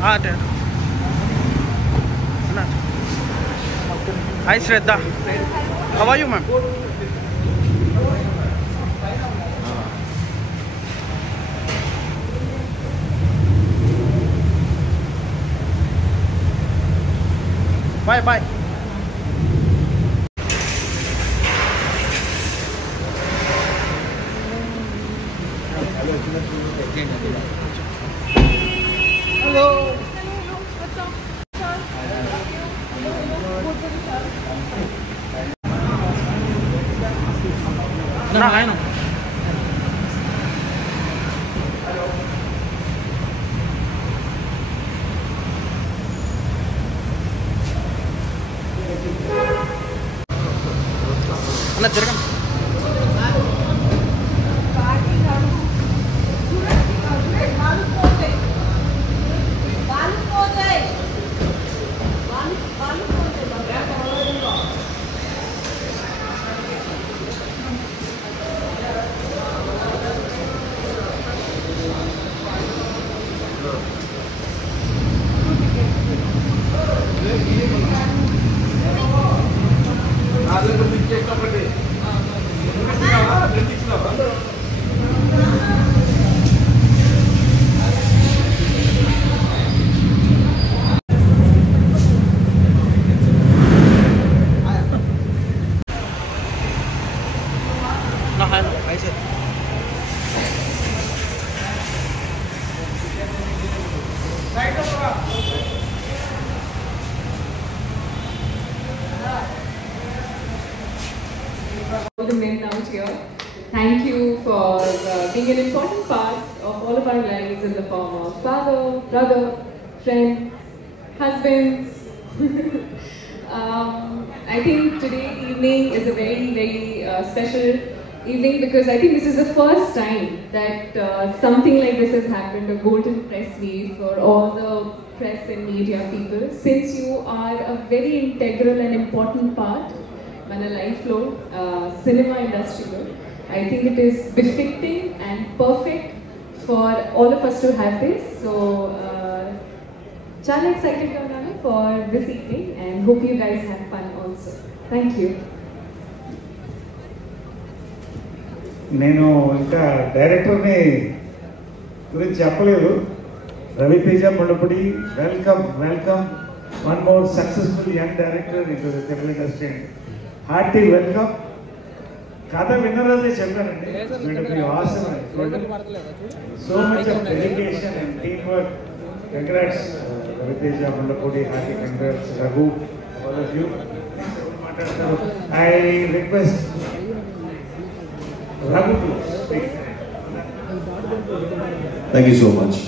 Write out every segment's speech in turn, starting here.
Hi Shraddha, how are you ma'am? Bye bye. Hello. What's up? No, I know. అన్న తిరగం All the men out here, thank you for being an important part of all of our lives in the form of father, brother, friends, husbands. I think today evening is a very, very special evening because I think this is the first time that something like this has happened, a golden press meet for all the press and media people, since you are a very integral and important part మన లైఫ్లో cinema ఇండస్ట్రీలో. I think it is befitting and perfect for all of us to have this. So చాలా ఎక్సైటెడ్గా ఉన్నాను for this evening and hope you guys have fun also. Thank you. నేను ఇంకా డైరెక్టర్ని గురించి చెప్పలేదు. Raviteja Mullapudi, welcome welcome, one more successful young director in the Telugu industry. Hearty welcome. కథ విన్నరోజే చెప్పానండి, so much of dedication and team work. Congrats Raviteja Mullapudi, hearty congrats Raghu, all of you. మాట్లాడతారు. I request Raghu to speak. Thank you so much.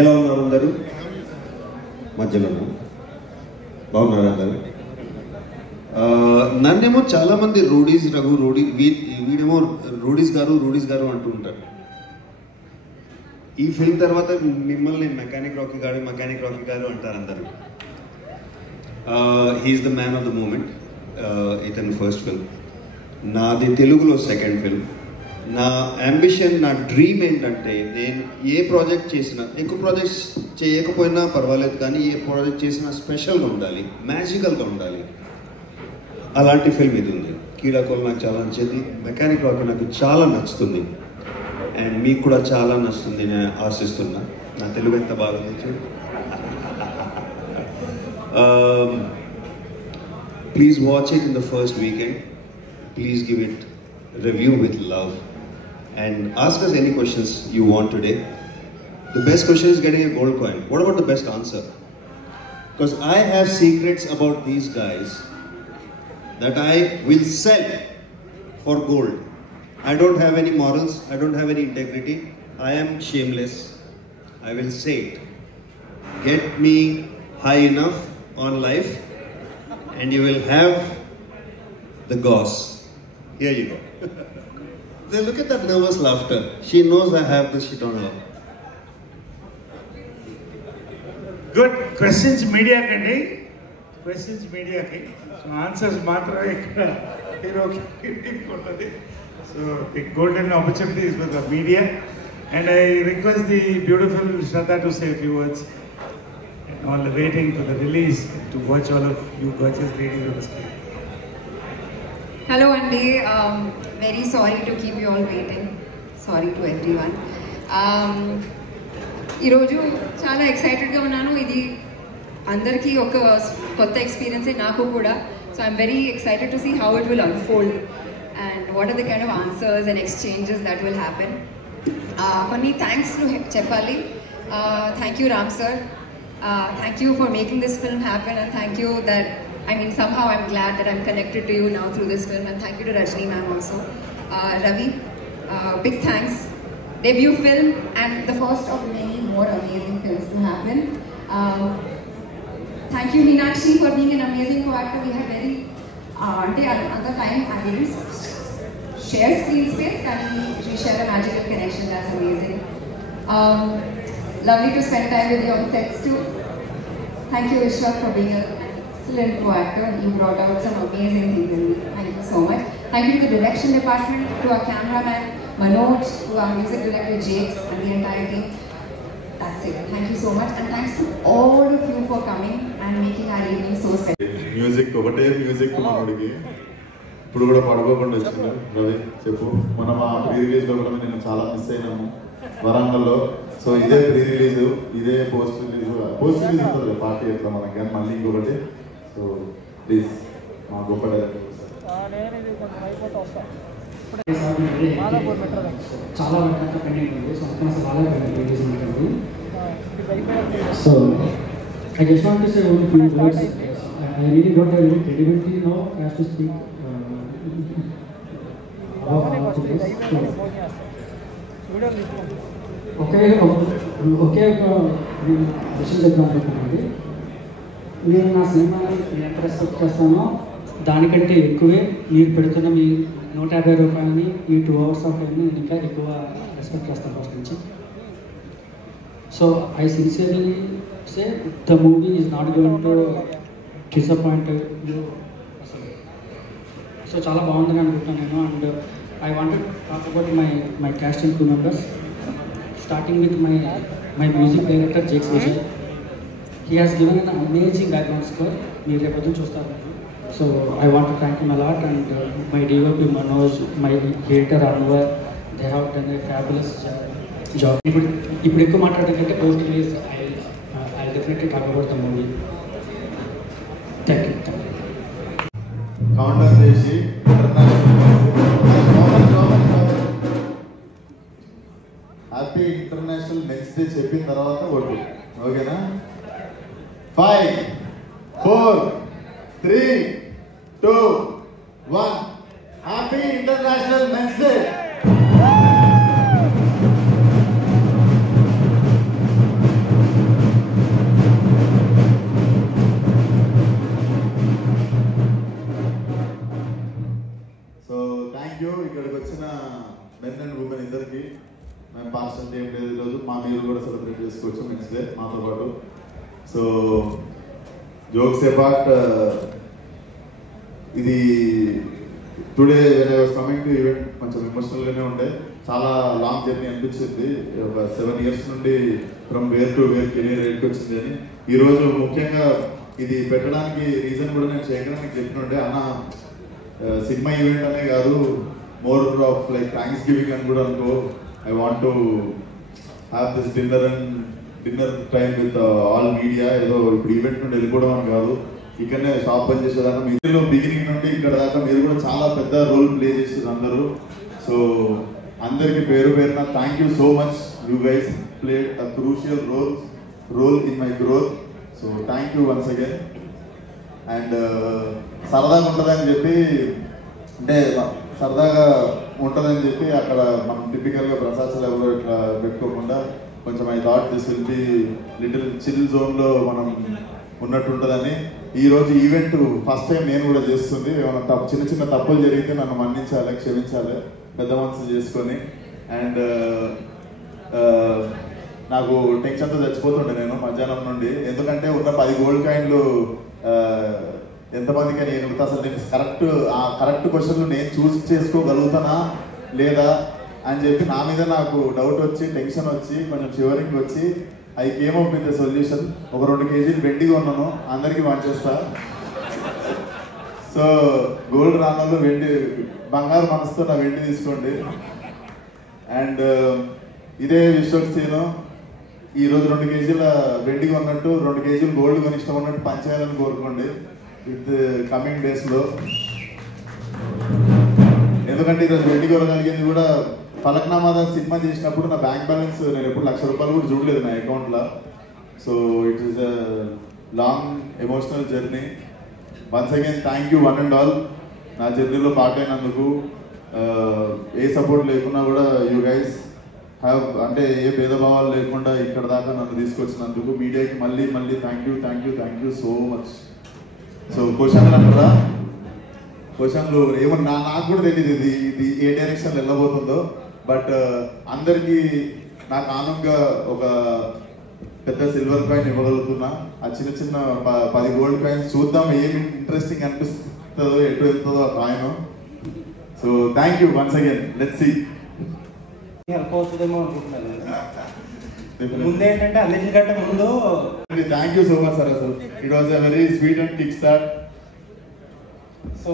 ఎలా ఉన్నారు అందరూ? మధ్యలో బాగున్నారు అందరూ? నన్నేమో చాలామంది రూడీస్ రఘు, వీడేమో రూడీస్ గారు అంటూ ఉంటారు. ఈ ఫిల్మ్ తర్వాత మిమ్మల్ని మెకానిక్ రాకీ గారు అంటారు అందరూ. He's the man of the moment. ఇతను ఫస్ట్ ఫిల్మ్, నాది తెలుగులో సెకండ్ ఫిల్మ్. నా అంబిషన్, నా డ్రీమ్ ఏంటంటే నేను ఏ ప్రాజెక్ట్ చేసినా, ఎక్కువ ప్రాజెక్ట్స్ చేయకపోయినా పర్వాలేదు, కానీ ఏ ప్రాజెక్ట్ చేసినా స్పెషల్గా ఉండాలి, మ్యాజికల్గా ఉండాలి. అలాంటి ఫిల్మ్ ఇది ఉంది. కీడాకోల్ నాకు చాలా నచ్చింది, మెకానిక్ రాకీ నాకు చాలా నచ్చుతుంది, అండ్ మీకు కూడా చాలా నచ్చుతుంది నేను ఆశిస్తున్నా. నా తెలుగు ఎంత బాగుంది చూడు. Please watch it in the first weekend. Please give it review with love and ask us any questions you want today. The best question is getting a gold coin. What about the best answer? Because I have secrets about these guys that I will sell for gold. I don't have any morals, I don't have any integrity, I am shameless. I will say it. Get me high enough on life and you will have the goss. Here you go. Then look at that nervous laughter. She knows I have this shit on her. Good. Questions మీడియాకండి, questions మీడియాకి. So answers మాత్రమే ఇక్కడ హీరోకి ఉంటుంది. So the golden opportunity is with the media. And I request the beautiful Shraddha to say a few words. all waiting for the release to watch all of you gorgeous ladies on the screen. Hello Andy, very sorry to keep you all waiting. Sorry to everyone. ఈరోజు చాలా ఎక్సైటెడ్గా ఉన్నాను. ఇది అందరికీ ఒక కొత్త ఎక్స్పీరియన్సే, నాకు కూడా. So I'm very excited to see how it will unfold and what are the kind of answers and exchanges that will happen. కొన్ని థ్యాంక్స్ చెప్పాలి. Thank you Ram sir, thank you for making this film happen, and thank you that somehow I'm glad that I'm connected to you now through this film, and thank you to Rajni ma'am also. Ravi, big thanks. Debut film and the first of many more amazing films to happen. Thank you Meenakshi for being an amazing co-actor. We had very other time I didn't share screen space, and we share a magical connection. That's amazing. Lovely to spend time with you on sets too. Thank you Vishwa for being an excellent co-actor. You brought out some amazing things in me. Thank you so much. Thank you to the direction department, to our cameraman Manoj, to our music director Jakes, and the entire team. That's it. Thank you so much, and thanks to all of you for coming and making our evening so special. Music ఒకటే music మనోడికి ఇప్పుడు కూడా పడుకోకుండా వచ్చింది. రవి చెప్పు, మనం ఆ pre రిలీజ్లో కూడా నేను చాలా మిస్ అయినాము వరంగల్లో. సో ఇదే ప్రీ రిలీజ్, ఇదే పోస్ట్ రిలీజ్ ఉంటుంది పార్టీ ఎట్లా మనకి, కానీ మళ్ళీ ఇంకొకటి. సో ప్లీజ్ మా గొప్ప డైరెక్టర్ చాలా రకాల పెండింగ్ ఉంది. సో అక్కడ చాలా రిలీజ్ ఉంటుంది. So I just want to say only few words. I really don't have any credibility now as to speak about this. ఒకే ఒక విషయం చెప్పాలనుకుంటున్నాను. నేను నా సినిమాని ఎంత రెస్పెక్ట్ చేస్తానో దానికంటే ఎక్కువే మీరు పెడుతున్న మీ 150 రూపాయలని, ఈ 2 hours ఆఫ్ టైంని నేను ఇంకా ఎక్కువ రెస్పెక్ట్ చేస్తాను ఫస్ట్ నుంచి. So I sincerely say the movie is not going to disappoint you అసలు. సో చాలా బాగుందని అనుకుంటున్నాను నేను. And I wanted talk about my caste and 2 members. Starting with my music director Jakes Vijay. He has given an amazing background score. మీరు రేపొద్దు చూస్తారు. So I want to thank him a lot, and my DOP Manoj, my editor Anwar, they have done a fabulous job. ఇప్పుడు ఎక్కువ మాట్లాడకంటే post release I'll definitely talk about the movie. Thank you. Counter చేసి happy international next day చెప్పిన తర్వాత ఓటు. ఓకేనా? 5, 4, 3, 2, 1. Happy international men's day. So thank you. ఇక్కడికి వచ్చిన మెన్ అండ్ ఉమెన్ ఇద్దరికి మేము పాస్ట్ అంటే ఏం లేదు ఈరోజు. మా మీరు కూడా సెలబ్రేట్ చేసుకోవచ్చు నెక్స్ట్ డే మాతో పాటు. సో జోక్స్ అపార్ట్, ఇది today when I was coming to event కొంచెం ఎమోషనల్గానే ఉండే. చాలా లాంగ్ జర్నీ అనిపించింది. ఒక 7 years నుండి from where to where career రేట్కి వచ్చింది అని. ఈరోజు ముఖ్యంగా ఇది పెట్టడానికి రీజన్ కూడా నేను చేయడానికి చెప్పినుండే అన్న, సినిమా ఈవెంట్ అనే కాదు, more of like thanks giving అని కూడా అనుకో. I want to have this dinner time with all media. ఏదో ఇప్పుడు ఈవెంట్ నుండి వెళ్ళిపోవడం అని కాదు, ఇక్కడనే షాప్ పని చేసేదాకా మీలో బిగినింగ్ నుండి ఇక్కడ దాకా మీరు కూడా చాలా పెద్ద రోల్ ప్లే చేసేది అందరూ. సో అందరికీ పేరు పేరున thank you so much. You guys played a crucial role in my growth. So thank you once again. And సరదాగా ఉంటుందని చెప్పి, అంటే సరదాగా ఉంటుందని చెప్పి అక్కడ మనం టిపికల్గా ప్రసాదాలు ఎవరో ఇట్లా పెట్టుకోకుండా కొంచెం I thought this will be little chill జోన్లో మనం ఉన్నట్టు ఉంటుందని. ఈరోజు ఈవెంట్ ఫస్ట్ టైం నేను కూడా చేస్తుంది. ఏమైనా చిన్న చిన్న తప్పులు జరిగితే నన్ను మన్నించాలి, క్షమించాలి, పెద్ద మనసు చేసుకొని. అండ్ నాకు టెన్షన్తో చచ్చిపోతుండే నేను మధ్యాహ్నం నుండి, ఎందుకంటే ఉన్న 10 gold coins ఎంతమందికి నేను అసలు నేను కరెక్ట్ క్వశ్చన్లు నేను చూస్ చేసుకోగలుగుతానా లేదా అని చెప్పి నా మీద నాకు డౌట్ వచ్చి, టెన్షన్ వచ్చి, కొంచెం షివరింగ్ వచ్చి I came up with the solution. ఒక 2 కేజీలు వెండి కొన్నాను, అందరికీ పంచేస్తా. సో గోల్డ్ రానల్లో వెండి, బంగారు మనసుతో నా వెండి తీసుకోండి. అండ్ ఇదే విశ్వక్ సీను ఈరోజు 2 కేజీల వెండి కొన్నట్టు 2 కేజీలు గోల్డ్ కొని ఇష్టం ఉన్నట్టు పంచేయాలని కోరుకోండి విత్ కమింగ్ డేస్లో. ఎందుకంటే ఈరోజు వెండి కొనగలిగింది కూడా ఫలక్నామా సినిమా చేసినప్పుడు నా బ్యాంక్ బ్యాలెన్స్ నేను ఎప్పుడు ₹1,00,000 కూడా చూడలేదు నా అకౌంట్లో. So it is a long emotional journey. Once again thank you one and all నా జర్నీలో పార్ట్ అయినందుకు. ఏ సపోర్ట్ లేకున్నా కూడా యూ గైస్ హ్యావ్, అంటే ఏ భేదభావాలు లేకుండా ఇక్కడ దాకా నన్ను తీసుకొచ్చినందుకు మీడియాకి మళ్ళీ మళ్ళీ thank you so much. So క్వశ్చన్లు అంటారా? క్వశ్చన్లు ఏమన్నా నాకు కూడా తెలియదు ఇది ఏ డైరెక్షన్లో వెళ్ళబోతుందో. బట్ అందరికీ నాకు ఆనందంగా ఒక పెద్ద సిల్వర్ కాయిన్ ఇవ్వగలుగుతున్నా. ఆ చిన్న చిన్న 10 గోల్డ్ కాయిన్స్ చూద్దాం ఏమి ఇంట్రెస్టింగ్ అనిపిస్తుందో, ఎటు వెళ్తుందో ఆ coin. So thank you once again. Let's see. Help అవుతుందేమో అనుకుంటున్నాను. ముందు ఏంటంటే అన్నిటికంటే ముందు thank you so much sir. అసలు it was a very sweet and kick start. So